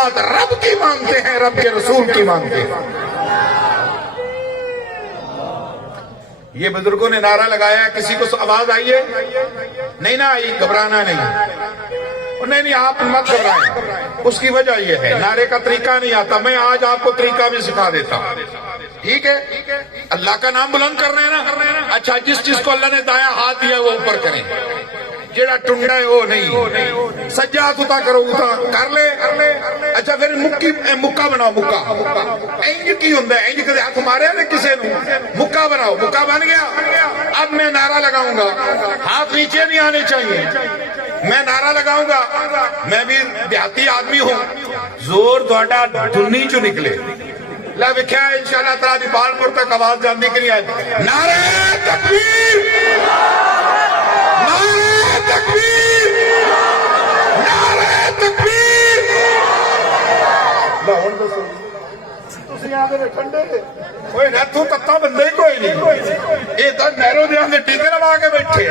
اولاد رب کی مانگتے ہیں، رب کے رسول کی مانگتے ہیں۔ یہ بزرگوں نے نعرہ لگایا، کسی کو آواز آئی ہے؟ نہیں نہ آئی، گھبرانا نہیں، نہیں آپ مت گھبرائیں۔ اس کی وجہ یہ ہے نعرے کا طریقہ نہیں آتا، میں آج آپ کو طریقہ بھی سکھا دیتا ہوں، ٹھیک ہے؟ اللہ کا نام بلند کرنا ہے نا، اچھا جس چیز کو اللہ نے دایاں ہاتھ دیا وہ اوپر کریں، جیڑا ٹنڈا ہے وہ نہیں، سجاد اتا کرو اتا کر لے، اچھا پھر مکہ بناؤ، مکہ اینج کی ہوندا ہے، اینج کدے ہاتھ مارے نے کسے نو، مکہ بناؤ، مکہ بن گیا۔ اب میں نعرہ لگاؤں گا، ہاتھ نیچے نہیں آنے چاہیے، میں نعرہ لگاؤں گا، میں بھی دیہاتی آدمی ہوں، زور تھوڑا دھنی چو نکلے لا وکھیا انشاءاللہ تعالی بالپور تک آواز جاندی کہ نہیں آئی، نعرہ تکبیر، نعرہ تکبیر، نعرہ تکبیر۔ لاہور دسو تسی آ کے ٹھنڈے کوئی نہ تو تتا بندے ہی کوئی نہیں، یہ تو نہروں دے اندر ٹیکے لوا کے بیٹھے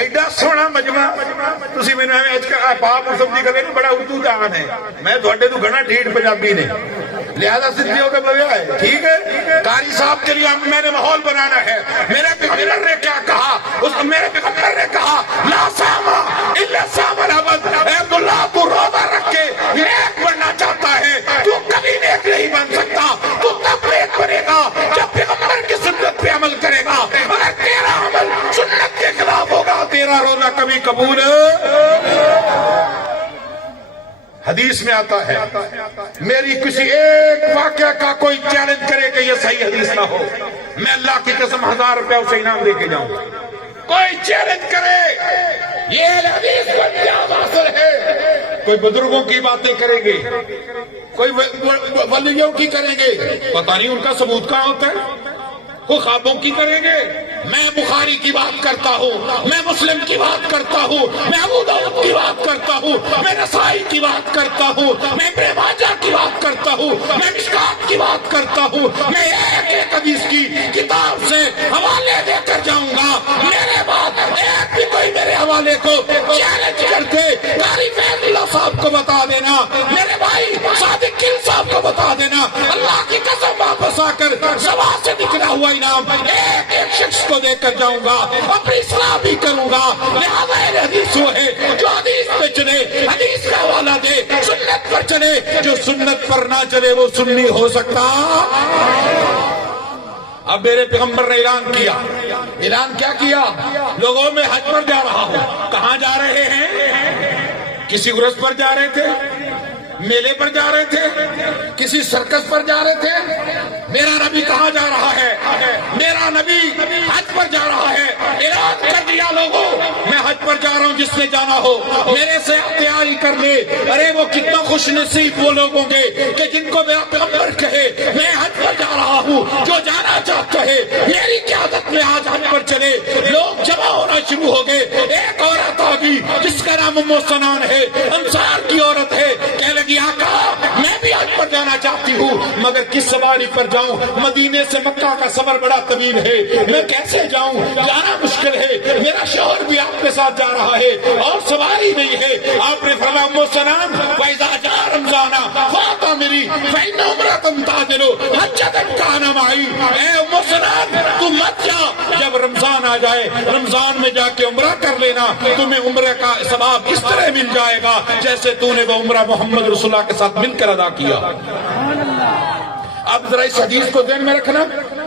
ایڈا سونا مجمع، تسی میں نے اج کا پاپ سمجھی کرے بڑا اردو جان ہے، میں تھوڑے تو گھنا ڈھیٹ پنجابی نے، لہذا سدھی ہو کے بویا ہے، ٹھیک ہے؟ قاری صاحب کے لیے میں نے ماحول بنانا ہے، میرے پیغمبر نے کیا کہا، میرے پیغمبر نے کہا لا ساما الا سام الابد، اے عبداللہ تو روزہ رکھ کے نیک بننا چاہتا ہے، تو کبھی نیک نہیں بن سکتا، تو تب نیک بنے گا جب پیغمبر کی سنت پہ عمل کرے گا، اگر تیرا عمل سنت کے خلاف ہوگا تیرا روزہ کبھی قبول۔ حدیث میں آتا ہے میری کسی ایک واقعہ کا کوئی چیلنج کرے کہ یہ صحیح حدیث نہ ہو، میں اللہ کی قسم 1000 روپے اسے انعام دے کے جاؤں گا۔ کوئی چیلنج کرے یہ حدیث کو کیا حاصل ہے، کوئی بزرگوں کی باتیں کریں گے، کوئی ولیوں کی کریں گے، پتہ نہیں ان کا ثبوت کہاں ہوتا ہے، وہ خوابوں کی کریں گے۔ میں بخاری کی بات کرتا ہوں، میں مسلم کی بات کرتا ہوں، میں ابو داؤد کی بات کرتا ہوں، میں نسائی کی بات کرتا ہوں، میں ابن ماجہ کی بات کرتا ہوں، میں مشکات کی بات کرتا ہوں، میں ایک ایک حدیث کی کتاب سے حوالے دے کر جاؤں گا، میرے بعد ایک بھی کوئی میرے حوالے کو چیلنج کرتے قاری فیض اللہ صاحب کو بتا دینا، میرے بھائی صادق کل صاحب کو بتا دینا، اللہ کی قسم واپس آ کر زبان سے نکلا ہوا انعام ایک ایک شخص کو دے کر جاؤں گا، اپنی اصلاح بھی کروں گا۔ لہذا حدیث وہ ہے جو حدیث پہ چلے، حدیث کا حوالہ دے، سنت پر چلے، جو سنت پر نہ چلے وہ سنی ہو سکتا۔ اب میرے پیغمبر نے اعلان کیا، اعلان کیا کیا؟ لوگوں میں حج پر جا رہا ہوں۔ کہاں جا رہے ہیں؟ کسی عرس پر جا رہے تھے، میلے پر جا رہے تھے، کسی سرکس پر جا رہے تھے؟ میرا نبی کہاں جا رہا ہے؟ میرا نبی حج پر جا رہا ہے۔ اعلان کر دیا لوگوں میں حج پر جا رہا ہوں، جس نے جانا ہو میرے سے تیاری کر لے۔ ارے وہ کتنا خوش نصیب وہ لوگ ہوں گے کہ جن کو میرا پیغمبر کہے میں حج پر جا رہا ہوں، جو جانا چاہتا ہے میری قیادت میں آج حج پر چلے۔ لوگ جمع ہونا شروع ہو گئے۔ ایک عورت آ گئی جس کا نام ام سنان ہے، انصار کی عورت ہے، کہنے لگی آقا میں بھی حج پر جانا چاہتی ہوں، مگر کس سواری پر جاؤں؟ مدینے سے مکہ کا سفر بڑا طویل ہے، میں کیسے جاؤں؟ جانا مشکل ہے، میرا شوہر بھی آپ کے ساتھ جا رہا ہے اور سواری نہیں ہے۔ آپ نے فرمایا ام سنان وَإِذَا جَاءَ رَمْضَانَ فَأْتَمِرِي فَإِنَّ عُمْرَةً تَعْدِلُ حَجَّةً كَانَ مَعِي۔ اے ام سنان تم مت جا، جب رمضان آ جائے رمضان میں جا کے عمرہ کر لینا، تمہیں عمرہ کا ثواب اس طرح مل جائے گا جیسے تو نے وہ عمرہ محمد رسول اللہ کے ساتھ مل کر ادا کیا۔ اب ذرا اس حدیث کو ذہن میں رکھنا،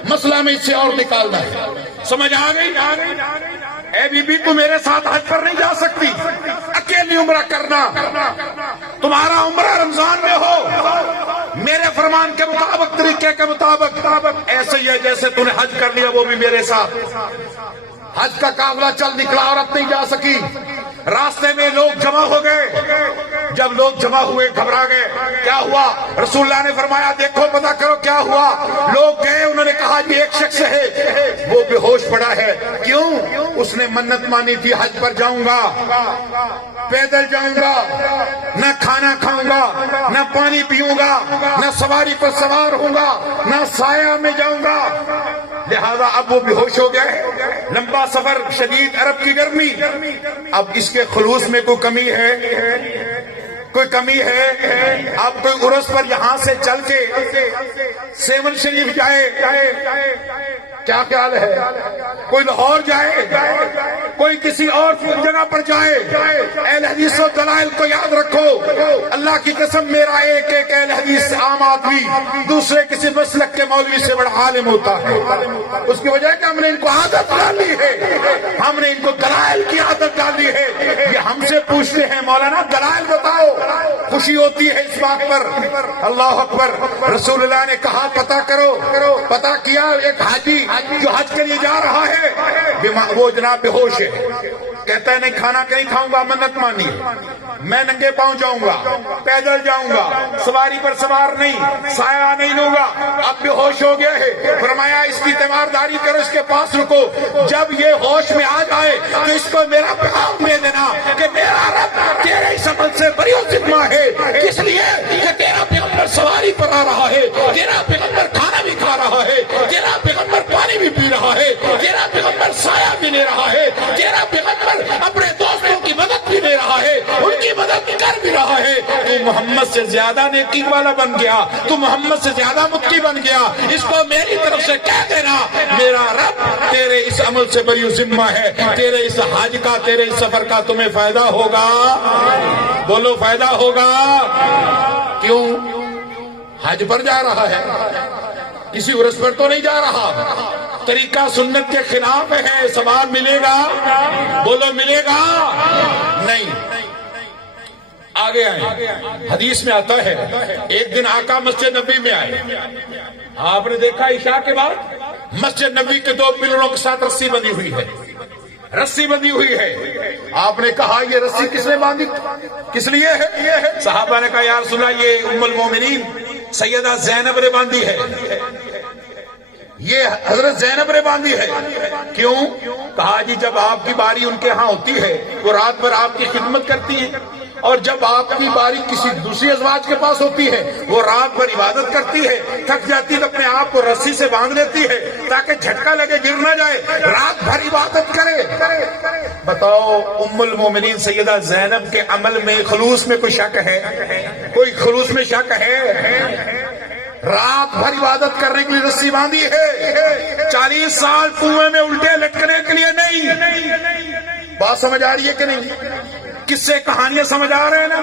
مسئلہ میں اس سے اور نکالنا ہے۔ سمجھ آ گئی؟ اے بی بی تو میرے ساتھ حج پر نہیں جا سکتی، اکیلی عمرہ کرنا، تمہارا عمرہ رمضان میں ہو میرے فرمان کے مطابق، طریقے کے مطابق، ایسے ہی ہے جیسے تو نے حج کر لیا وہ بھی میرے ساتھ۔ حج کا قافلہ چل نکلا، عورت نہیں جا سکی، راستے میں لوگ جمع ہو گئے۔ جب لوگ جمع ہوئے گھبرا گئے، کیا ہوا؟ رسول اللہ نے فرمایا دیکھو پتہ کرو کیا ہوا۔ لوگ گئے، انہوں نے کہا یہ ایک شخص ہے وہ بے ہوش پڑا ہے۔ کیوں؟ اس نے منت مانی تھی حج پر جاؤں گا، پیدل جاؤں گا، نہ کھانا کھاؤں گا، نہ پانی پیوں گا، نہ سواری پر سوار ہوں گا، نہ سایہ میں جاؤں گا۔ لہذا اب وہ بے ہوش ہو گئے، لمبا سفر، شدید عرب کی گرمی۔ اب اس کے خلوص میں کوئی کمی ہے؟ کوئی کمی ہے؟ آپ کوئی عرس پر یہاں سے چل کے سیون شریف جائے، کیا خیال ہے؟ کوئی لاہور جائے، کوئی کسی اور جگہ پر جائے، اہل حدیث و دلائل کو یاد رکھو۔ اللہ کی قسم میرا ایک ایک اہل حدیث عام آدمی دوسرے کسی مسلک کے مولوی سے بڑا عالم ہوتا ہے۔ اس کی وجہ ہے کہ ہم نے ان کو عادت ڈالی ہے، ہم نے ان کو دلائل کی عادت ڈالی ہے۔ یہ ہم سے پوچھتے ہیں مولانا دلائل بتاؤ، خوشی ہوتی ہے اس بات پر۔ اللہ اکبر، رسول اللہ نے کہا پتہ کرو، پتہ کیا ایک حاجی جو حج کے لیے جا رہا ہے وہ جناب بے ہوش ہے، کہتا ہے نہیں کھانا نہیں کھاؤں گا، منت مانی، میں ننگے پاؤں جاؤں گا، پیدل جاؤں گا، سواری پر سوار نہیں، سایہ نہیں لوں گا، اب بے ہوش ہو گیا ہے۔ فرمایا اس کی تیمارداری کرو، اس کے پاس رکو، جب یہ ہوش میں آ جائے تو اس کو میرا پیغام دے دینا کہ میرا رب تیرے اس عمل سے بری ذمہ ہے، اس لیے کہ تیرا پیغمبر سواری پر آ رہا ہے، تیرا پیغمبر کھانا بھی کھا رہا ہے، تیرا پیغمبر پانی بھی پی رہا ہے، تیرا پیغمبر سایہ بھی لے رہا ہے، تیرا پیغمبر اپنے دوستوں کی مدد بھی لے رہا ہے، ان کی مدد کر بھی رہا ہے۔ تو محمد سے زیادہ نیکی والا بن گیا، تو محمد سے زیادہ متقی بن گیا، اس کو میری طرف سے کہہ دینا میرا رب تیرے اس عمل سے بری ذمہ ہے، تیرے اس حج کا، تیرے اس سفر کا تمہیں فائدہ ہوگا۔ بولو فائدہ ہوگا۔ کیوں؟ حج پر جا رہا ہے، کسی عرس پر تو نہیں جا رہا، طریقہ سنت کے خلاف ہے، ثواب ملے گا؟ بولو ملے گا؟ نہیں۔ آگے آئیں، حدیث میں آتا ہے ایک دن آقا مسجد نبی میں آئے، آپ نے دیکھا عشاء کے بعد مسجد نبی کے 2 پلروں کے ساتھ رسی بندھی ہوئی ہے، رسی بندھی ہوئی ہے۔ آپ نے کہا یہ رسی کس نے باندھی، کس لیے ہے؟ صحابہ نے کہا یا رسول اللہ یہ ام المومنین سیدہ زینب نے باندھی ہے، یہ حضرت زینب نے باندھی ہے۔ کیوں؟ کہا جی جب آپ کی باری ان کے ہاں ہوتی ہے وہ رات بھر آپ کی خدمت کرتی ہیں، اور جب آپ کی باری کسی دوسری ازواج کے پاس ہوتی ہے وہ رات بھر عبادت کرتی ہے، تھک جاتی تو اپنے آپ کو رسی سے باندھ لیتی ہے تاکہ جھٹکا لگے گر نہ جائے، رات بھر عبادت کرے۔ بتاؤ ام المومنین سیدہ زینب کے عمل میں خلوص میں کوئی شک ہے؟ کوئی خلوص میں شک ہے؟ رات بھر عبادت کرنے کے لیے رسی باندھی ہے، 40 سال کنویں میں الٹے لٹکنے کے لیے نہیں۔ بات سمجھ آ رہی ہے کہ نہیں؟ کس سے کہانیاں سمجھ آ رہے ہیں نا؟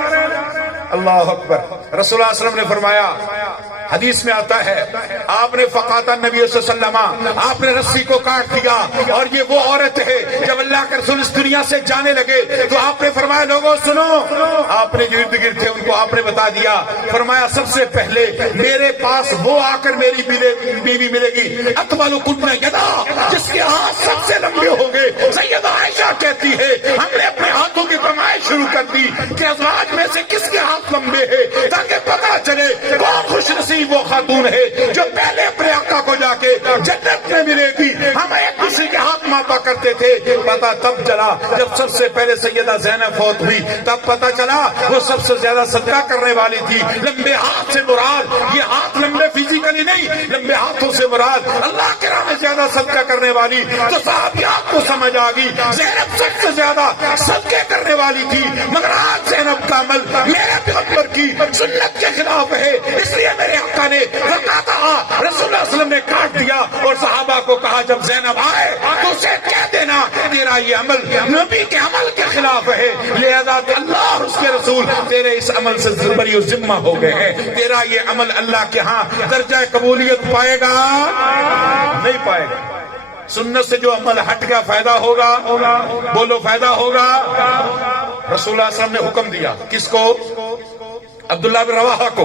اللہ اکبر۔ رسول اللہ صلی اللہ علیہ وسلم نے فرمایا، حدیث میں آتا ہے آپ نے فقاتا نبی صلی اللہ علیہ وسلم، آپ نے رسی کو کاٹ دیا، اور یہ وہ عورت ہے جب اللہ کے رسول اس دنیا سے جانے لگے تو آپ نے فرمایا لوگوں سنو، آپ نے جو ارد گرد تھے ان کو آپ نے بتا دیا، فرمایا سب سے پہلے میرے پاس وہ آ کر میری بیوی ملے گی اطول کن یدا، جس کے ہاتھ سب سے لمبے ہوں گے۔ سیدہ عائشہ کہتی ہے ہم نے اپنے ہاتھوں کی فرمائش شروع کر دی کہ ازواج میں سے کس کے ہاتھ لمبے ہیں، تاکہ پتا چلے کون خوش نصیب وہ خاتون ہے جو پہلے اپنے آقا کو جا کے جنت میں ملے گی۔ ہم ایک دوسرے کے ہاتھ ماپا کرتے تھے، پتا تب چلا جب سب سے پہلے سیدہ زینب فوت ہوئی، تب پتا چلا وہ سب سے زیادہ صدقہ کرنے والی تھی۔ لمبے ہاتھ سے مراد یہ ہاتھ لمبے فزیکلی نہیں، لمبے ہاتھوں سے مراد اللہ کے راہ میں زیادہ صدقہ کرنے والی۔ تو صحابیات کو سمجھ آ گئی زینب سب سے زیادہ صدقے کرنے والی تھی، مگر آج زینب کا عمل میرے پیغمبر کی سنت کے خلاف ہے، اس لیے میرے آقا نے رسول اللہ صلی اللہ علیہ وسلم نے کاٹ دیا، اور صحابہ کو کہا جب زینب آئے تو اسے کہہ دینا تیرا یہ عمل نبی کے عمل کے خلاف ہے، لہذا اللہ اور اس کے رسول تیرے اس عمل سے بری ذمہ ہو گئے ہیں، تیرا یہ عمل اللہ کے ہاں درجہ قبولیت پائے گا نہیں پائے گا۔ سنت سے جو عمل ہٹ کا فائدہ ہوگا، بولو فائدہ ہوگا۔ رسول اللہ صلی اللہ علیہ وسلم نے حکم دیا کس کو؟ عبداللہ بن رواحہ کو۔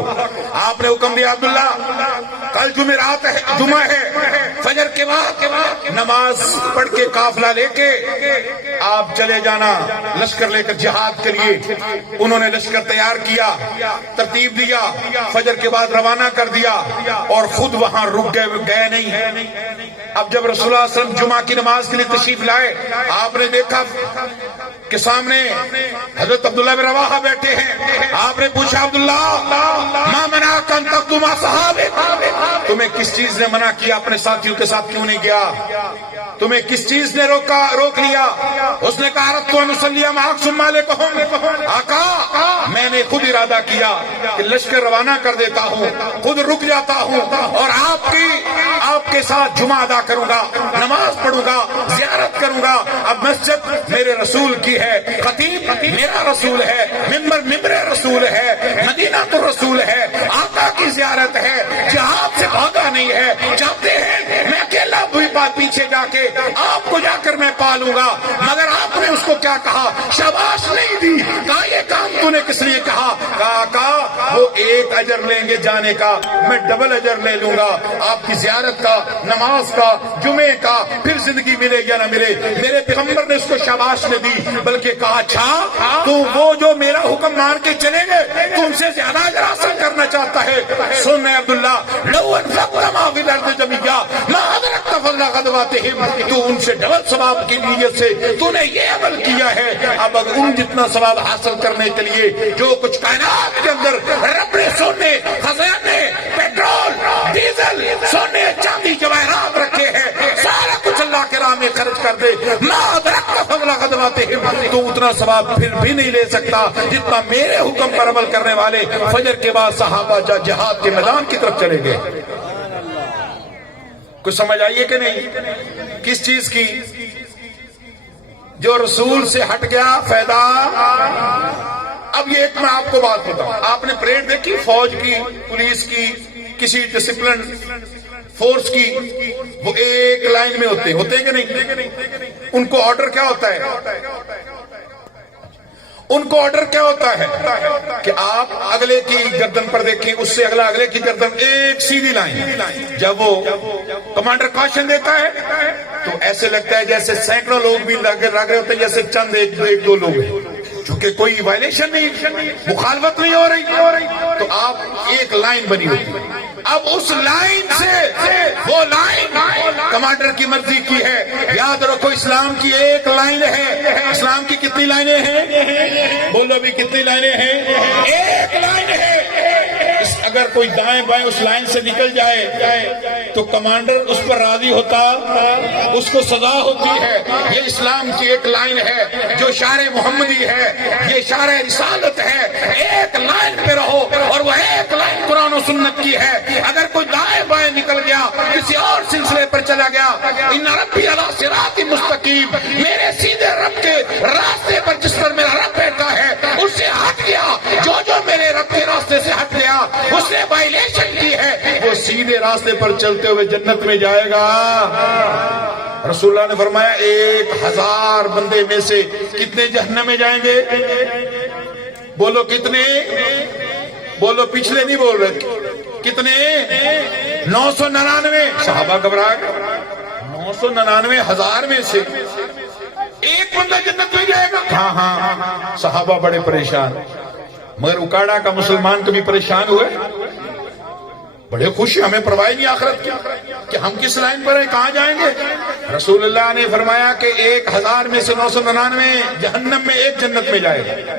آپ نے حکم دیا عبداللہ کل جمعرات ہے، جمعہ ہے، فجر کے بعد نماز پڑھ کے قافلہ لے کے آپ چلے جانا لشکر لے کر جہاد کے لیے۔ انہوں نے لشکر تیار کیا، ترتیب دیا، فجر کے بعد روانہ کر دیا، اور خود وہاں رک گئے نہیں۔ اب جب رسول اللہ صلی اللہ علیہ وسلم جمعہ کی نماز کے لیے تشریف لائے، آپ نے دیکھا کہ سامنے حضرت عبداللہ بن رواحہ بیٹھے ہیں۔ آپ نے پوچھا عبداللہ ما منع نہاک ان تغدو مع صحابک، تمہیں کس چیز نے منع کیا اپنے ساتھیوں کے ساتھ کیوں نہیں گیا؟ تمہیں کس چیز نے روک لیا؟ اس نے کہا اردت ان اصلی معک ثم علیکم، آقا میں نے خود ارادہ کیا کہ لشکر روانہ کر دیتا ہوں، خود رک جاتا ہوں اور آپ کے ساتھ جمعہ ادا کروں گا، نماز پڑھوں گا، زیارت کروں گا۔ اب مسجد میرے رسول کی ہے، خطیب میرا رسول ہے، ممبر رسول ہے، مدینہ تو رسول ہے، آقا کی زیارت ہے، جہاد سے بھاگا نہیں ہے۔ جاتے ہیں میں اکیلا پیچھے جا کے آپ کو جا کر میں پالوں گا، مگر آپ نے اس کو کیا کہا؟ شاباش نہیں دی، کہا یہ کام تو نے کس لیے کہا؟ کہا وہ ایک اجر لیں گے جانے کا، میں ڈبل اجر لے لوں گا، آپ کی زیارت کا، نماز کا، جمعے کا، پھر زندگی ملے یا نہ ملے۔ میرے پیغمبر نے اس کو شاباش نہ دی، بلکہ کہا اچھا تو وہ جو میرا حکم مان کے چلیں گے تو ان سے زیادہ اجر حاصل کرنا چاہتا ہے۔ سن عبداللہ، لو انفقت ما فی الارض جميعا ما ادرکت فضل غزواتہم، تو ان سے ڈبل ثواب کی نیت سے تو نے یہ عمل کیا ہے۔ اب اگر ان جتنا ثواب حاصل کرنے کے لیے جو کچھ کائنات کے اندر رب نے سونے، خزانے، پیٹرول، ڈیزل، سونے، چاندی، جواہرات رکھے ہیں، سارا کچھ اللہ کے راہ میں خرچ کر دے، ما ادرکت فضل غزواتہم، تو اتنا ثواب پھر بھی نہیں لے سکتا جتنا میرے حکم پر عمل کرنے والے فجر کے بعد صحابہ جہاد کے میدان کی طرف چلے گئے۔ کچھ سمجھ آئیے کہ نہیں؟ کس چیز کی؟ جو رسول سے ہٹ گیا فائدہ۔ اب یہ ایک میں آپ کو بات بتاؤں، آپ نے پریڈ دیکھی فوج کی، پولیس کی، کسی ڈسپلن فورس کی، وہ ایک لائن میں ہوتے ہیں کہ نہیں؟ ان کو آرڈر کیا ہوتا ہے؟ ان کو آرڈر کیا ہوتا ہے کہ آپ اگلے کی گردن پر دیکھیں، اس سے اگلے کی گردن، ایک سیدھی لائن۔ جب وہ کمانڈر کاشن دیتا ہے تو ایسے لگتا ہے جیسے سینکڑوں لوگ بھی لگ رہے ہوتے ہیں، جیسے چند ایک دو لوگ ہیں، چونکہ کوئی وائلیشن نہیں، مخالفت نہیں ہو رہی، تو آپ ایک لائن بنی ہوتی۔ اب اس لائن سے وہ لائن کمانڈر کی مرضی کی ہے۔ یاد رکھو اسلام کی ایک لائن ہے۔ اسلام کی کتنی لائنیں ہیں؟ بولو بھی کتنی لائنیں ہیں؟ ایک لائن ہے۔ اگر کوئی دائیں بائیں اس لائن سے نکل جائے تو کمانڈر اس پر راضی ہوتا، اس کو سزا ہوتی ہے۔ یہ اسلام کی ایک لائن ہے جو شارع محمدی ہے، یہ شارع رسالت ہے۔ ایک لائن پہ رہو، اور وہ ایک لائن قرآن و سنت کی ہے۔ اگر کوئی دائیں بائیں نکل گیا، کسی اور سلسلے پر چلا گیا، ان ربی علی صراط مستقیم، میرے سیدھے رب کے راستے پر جس پر میرا رب بیٹھا ہے اس سے ہٹ گیا، جو میرے رب کے راستے سے ہٹ گیا اس نے وائلیشن کی ہے، وہ سیدھے راستے پر چلتے ہوئے جنت میں جائے گا۔ رسول اللہ نے فرمایا 1000 بندے میں سے کتنے جہنم میں جائیں گے؟ بولو کتنے؟ بولو، پچھلے نہیں بول رہے، کتنے؟ 999۔ صحابہ گھبرا گئے، 999 ہزار میں سے ایک بندہ جنت میں جائے گا؟ ہاں۔ صحابہ بڑے پریشان، مگر اکاڑا کا مسلمان کبھی پریشان ہوئے؟ بڑے خوش، ہمیں پرواہ نہیں آخرت کی کہ ہم کس لائن پر ہیں، کہاں جائیں گے۔ رسول اللہ نے فرمایا کہ 1000 میں سے 999 جہنم میں، ایک جنت میں جائے گا۔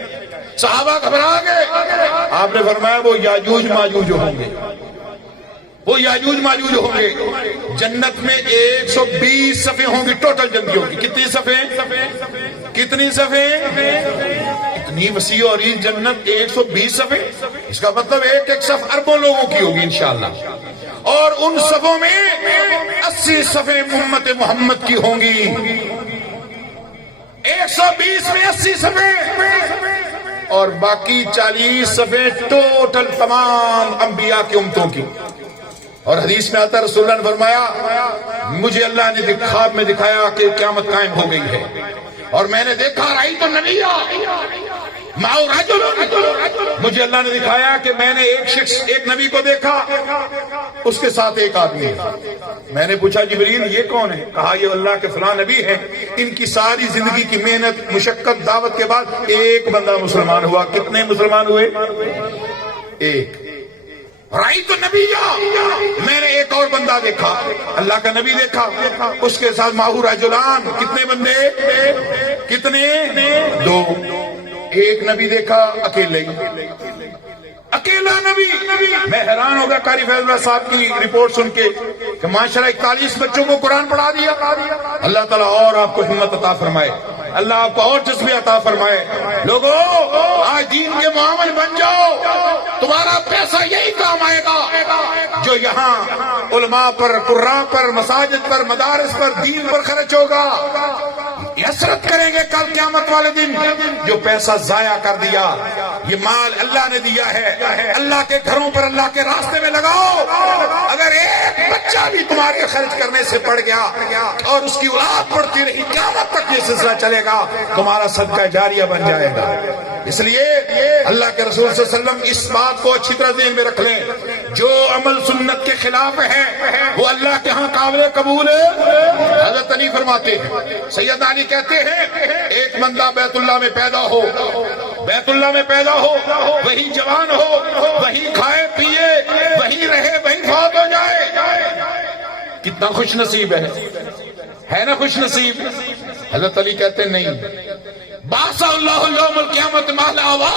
صحابہ گھبرا گئے، آپ نے فرمایا وہ یاجوج ماجوج ہوں گے، وہ یاجوج ماجوج ہوں گے۔ جنت میں 120 صفیں ہوں گی ٹوٹل جنتیوں کی۔ کتنی صفیں؟ کتنی صفیں؟ اتنی وسیع اور اس جنت 120 صفیں، اس کا مطلب ایک صف اربوں لوگوں کی ہوگی انشاءاللہ، اور ان صفوں میں 80 صفیں امت محمد کی ہوں گی۔ 120 میں 80 صفیں اور باقی 40 صفیں ٹوٹل تمام انبیاء کی امتوں کی۔ اور حدیث میں آتا رسول اللہ نے فرمایا مجھے اللہ نے خواب میں دکھایا کہ قیامت قائم ہو گئی ہے، اور میں نے دیکھا رأیت النبی معه رجل، مجھے اللہ نے دکھایا کہ میں نے ایک شخص، ایک نبی کو دیکھا، اس کے ساتھ ایک آدمی ہے۔ میں نے پوچھا جبریل یہ کون ہے؟ کہا یہ اللہ کے فلاں نبی ہیں، ان کی ساری زندگی کی محنت مشقت دعوت کے بعد ایک بندہ مسلمان ہوا۔ کتنے مسلمان ہوئے؟ ایک۔ رأیت النبی، میں نے ایک اور بندہ دیکھا، اللہ کا نبی دیکھا، اس کے ساتھ معه رجلان، کتنے بندے؟ کتنے؟ 2۔ ایک نبی دیکھا اکیلے ہی، اکیلا نبی. میں حیران ہو گیا قاری فیض اللہ صاحب کی رپورٹ سن کے کہ ماشاءاللہ 41 بچوں کو قرآن پڑھا دیا. اللہ تعالیٰ اور آپ کو ہمت عطا فرمائے, اللہ آپ کو اور جذبے عطا فرمائے. لوگوں آج دین کے معامل بن جاؤ, تمہارا پیسہ یہی کام آئے گا جو یہاں علماء پر, قراء پر, مساجد پر, مدارس پر, دین پر خرچ ہوگا. حسرت کریں گے کل قیامت والے دن جو پیسہ ضائع کر دیا. یہ مال اللہ نے دیا ہے, اللہ کے گھروں پر اللہ کے راستے میں لگاؤ. اگر ایک بچہ بھی تمہارے خرچ کرنے سے پڑ گیا اور اس کی اولاد پڑتی رہی, قیامت تک یہ سلسلہ چلے گا, تمہارا صدقہ جاریہ بن جائے گا. اس لیے اللہ کے رسول صلی اللہ علیہ وسلم اس بات کو اچھی طرح ذہن میں رکھ لیں, جو عمل سنت کے خلاف ہے وہ اللہ کے ہاں قابل قبول ہے. حضرت علی فرماتے ہیں, سید علی کہتے ہیں ایک بندہ بیت اللہ میں پیدا ہو, بیت اللہ میں پیدا ہو, وہی جوان ہو, وہی کھائے پیے, وہی رہے, وہی فوت ہو جائے, کتنا خوش نصیب ہے نا خوش نصیب. حضرت علی کہتے ہیں نہیں, باسا اللہ یوم القیامت مال آوا,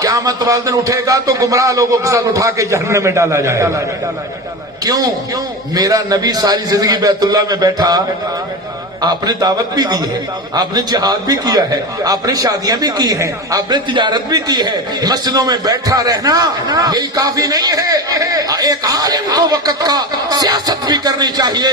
قیامت والے دن اٹھے گا تو گمراہ لوگوں کے ساتھ اٹھا کے جہنم میں ڈالا جائے گا. کیوں؟ میرا نبی ساری زندگی بیت اللہ میں بیٹھا, آپ نے دعوت بھی دی ہے, آپ نے جہاد بھی کیا ہے, آپ نے شادیاں بھی کی ہیں, آپ نے تجارت بھی کی ہے. مسجدوں میں بیٹھا رہنا یہی کافی نہیں ہے. ایک عالم کو وقت کا سیاست بھی کرنی چاہیے,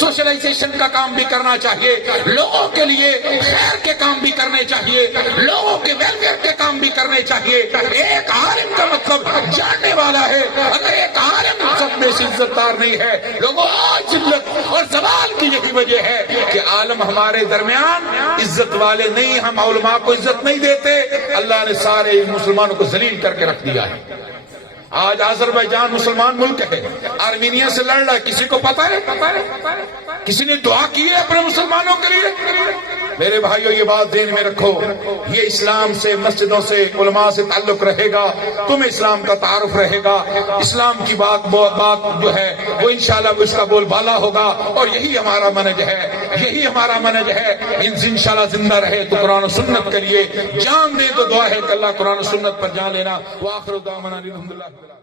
سوشلائزیشن کا کام بھی کرنا چاہیے, لوگوں کے لیے خیر کے کام بھی کرنے چاہیے, لوگوں کے ویلفیئر کے کام بھی کرنے چاہیے. ایک عالم کا مطلب جاننے والا ہے. اگر ایک عالم سب میں سے عزت دار نہیں ہے, لوگوں آج ذلت اور زوال کی یہی وجہ ہے کہ عالم ہمارے درمیان عزت والے نہیں, ہم علماء کو عزت نہیں دیتے. اللہ نے سارے مسلمانوں کو ذلیل کر کے رکھ دیا ہے. آج آذربائیجان مسلمان ملک ہے, آرمینیا سے لڑ رہا ہے, کسی کو پتا ہے؟ کسی نے دعا کی ہے اپنے مسلمانوں کے لیے؟ میرے بھائیو یہ بات ذہن میں رکھو, یہ اسلام سے, مسجدوں سے, علماء سے تعلق رہے گا, تمہیں اسلام کا تعارف رہے گا, اسلام کی بات جو ہے وہ انشاءاللہ وہ اس کا بول بالا ہوگا. اور یہی ہمارا منہج ہے, یہی ہمارا منہج ہے. انشاءاللہ زندہ رہے تو قرآن و سنت کے لیے جان دے تو دعا ہے کہ اللہ قرآن و سنت پر جان لینا. وآخر دعوانا الحمدللہ.